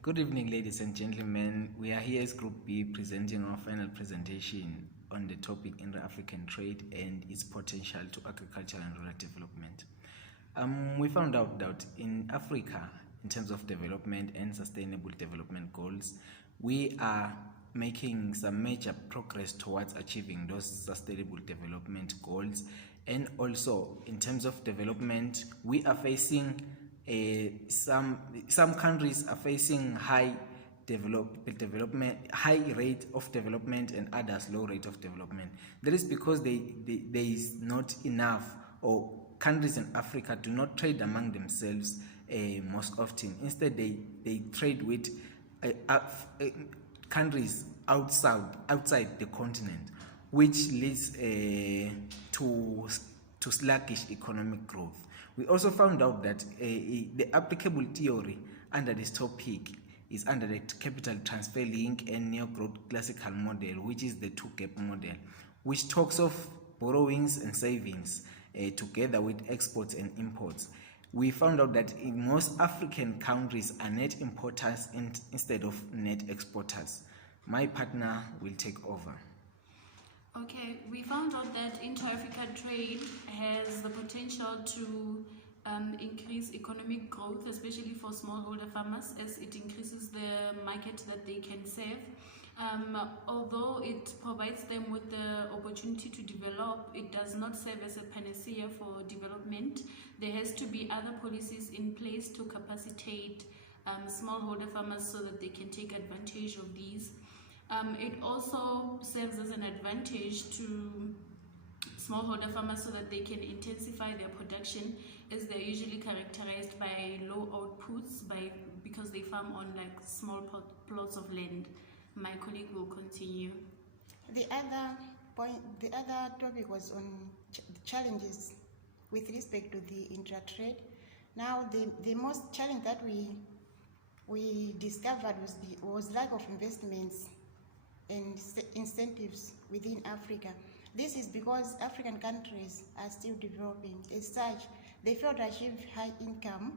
Good evening, ladies and gentlemen. We are here as Group B presenting our final presentation on the topic Intra African trade and its potential to agricultural and rural development. We found out that in Africa, in terms of development and sustainable development goals, we are making some major progress towards achieving those sustainable development goals. And also, in terms of development, we are facing some countries are facing high rate of development, and others low rate of development. That is because there is not enough, or countries in Africa do not trade among themselves most often. Instead, they trade with countries outside the continent, which leads to sluggish economic growth. We also found out that the applicable theory under this topic is under the capital transfer link and neo-growth classical model, which is the two-gap model, which talks of borrowings and savings together with exports and imports. We found out that in most African countries are net importers instead of net exporters. My partner will take over. Okay, we found out that inter-African trade has the potential to increase economic growth, especially for smallholder farmers, as it increases the market that they can serve. Although it provides them with the opportunity to develop, it does not serve as a panacea for development. There has to be other policies in place to capacitate smallholder farmers so that they can take advantage of these. It also serves as an advantage to smallholder farmers so that they can intensify their production, as they're usually characterized by low outputs because they farm on like small plots of land. My colleague will continue. The other topic was on challenges with respect to the intra-trade. Now, the most challenge that we discovered was lack of investments and incentives within Africa. This is because African countries are still developing. As such, they fail to achieve high income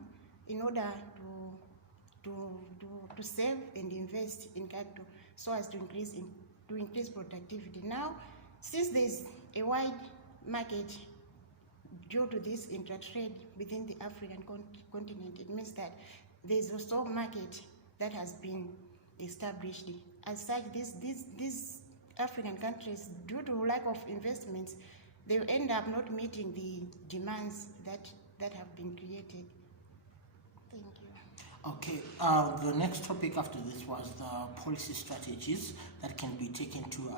in order to save and invest in capital so as to increase productivity. Now, since there's a wide market due to this intra-trade within the African continent, it means that there's also a market that has been established. As such, these African countries, due to lack of investments, they will end up not meeting the demands that have been created. Thank you. Okay, the next topic after this was the policy strategies that can be taken to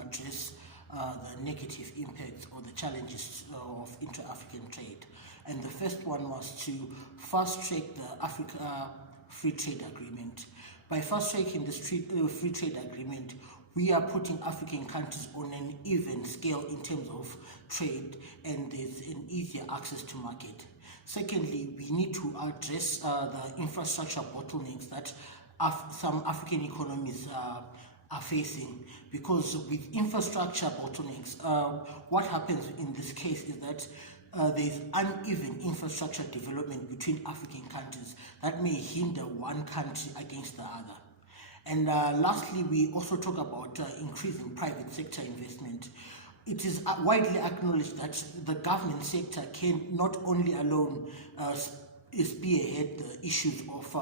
address the negative impacts or the challenges of intra-African trade. And the first one was to fast-track the Africa Free Trade Agreement. By fast-tracking this free trade agreement, we are putting African countries on an even scale in terms of trade, and there's an easier access to market. Secondly, we need to address the infrastructure bottlenecks that some African economies are facing, because with infrastructure bottlenecks, what happens in this case is that there's uneven infrastructure development between African countries that may hinder one country against the other. And lastly, we also talk about increasing private sector investment. It is widely acknowledged that the government sector can not only alone spearhead the issues of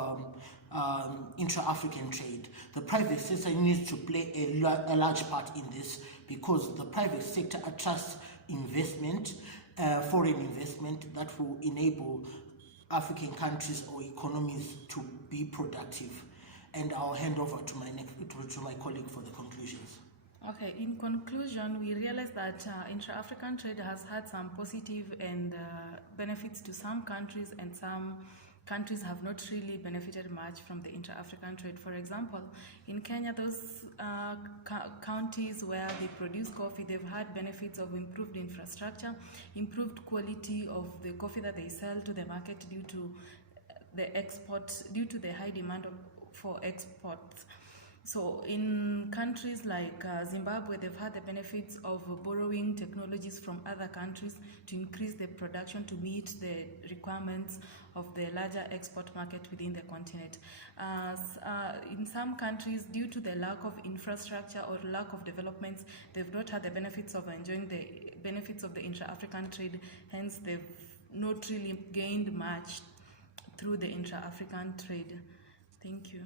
intra-African trade. The private sector needs to play a large part in this, because the private sector attracts investment, foreign investment that will enable African countries or economies to be productive. And I'll hand over to my colleague for the conclusions. Okay, in conclusion, we realize that intra-African trade has had some positive and benefits to some countries, and some countries have not really benefited much from the intra-African trade. For example, in Kenya, those counties where they produce coffee, they've had benefits of improved infrastructure, improved quality of the coffee that they sell to the market due to the high demand for exports. So in countries like Zimbabwe, they've had the benefits of borrowing technologies from other countries to increase their production to meet the requirements of the larger export market within the continent. In some countries, due to the lack of infrastructure or lack of developments, they've not had the benefits of enjoying the benefits of the intra-African trade. Hence, they've not really gained much through the intra-African trade. Thank you.